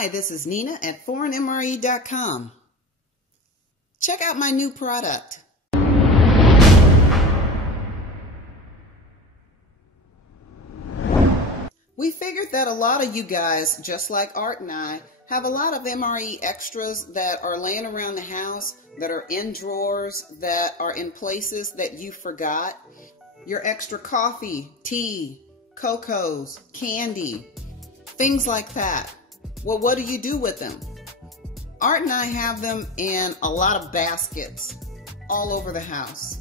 Hi, this is Nina at ForeignMRE.com. Check out my new product. We figured that a lot of you guys, just like Art and I, have a lot of MRE extras that are laying around the house, that are in drawers, that are in places that you forgot. Your extra coffee, tea, cocos, candy, things like that. Well, what do you do with them? Art and I have them in a lot of baskets all over the house.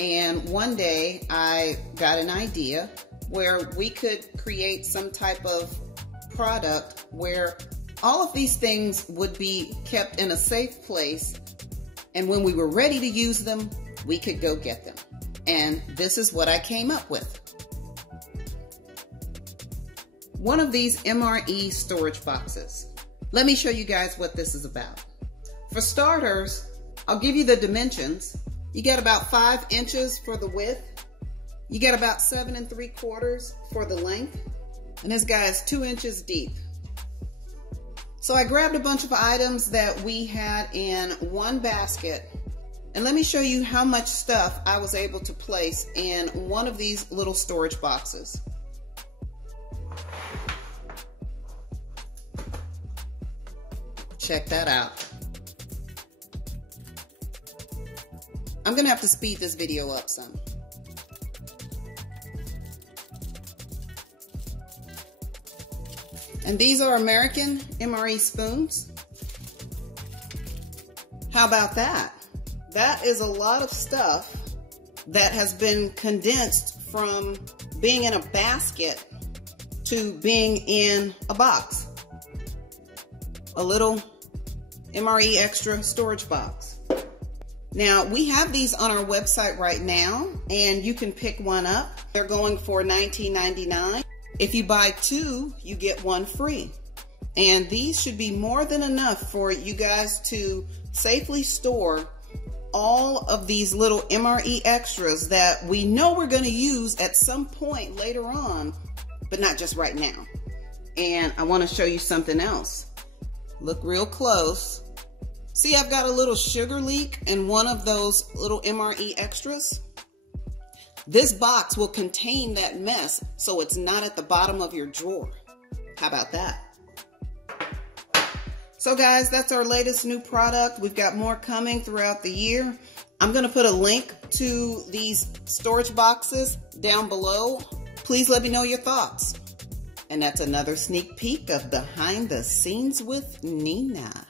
And one day I got an idea where we could create some type of product where all of these things would be kept in a safe place, and when we were ready to use them, we could go get them. And this is what I came up with. One of these MRE storage boxes. Let me show you guys what this is about. For starters, I'll give you the dimensions. You get about 5 inches for the width. You get about 7 3/4 for the length. And this guy is 2 inches deep. So I grabbed a bunch of items that we had in one basket. And let me show you how much stuff I was able to place in one of these little storage boxes. Check that out. I'm gonna have to speed this video up some. And these are American MRE spoons. How about that? That is a lot of stuff that has been condensed from being in a basket to being in a box. A little MRE extra storage box. Now, we have these on our website right now, and you can pick one up. They're going for $19.99. If you buy 2, you get 1 free. And these should be more than enough for you guys to safely store all of these little MRE extras that we know we're going to use at some point later on, but not just right now. And I want to show you something else. Look real close. See, I've got a little sugar leak in one of those little MRE extras. This box will contain that mess so it's not at the bottom of your drawer. How about that? So guys, that's our latest new product. We've got more coming throughout the year. I'm going to put a link to these storage boxes down below. Please let me know your thoughts. And that's another sneak peek of Behind the Scenes with Nina.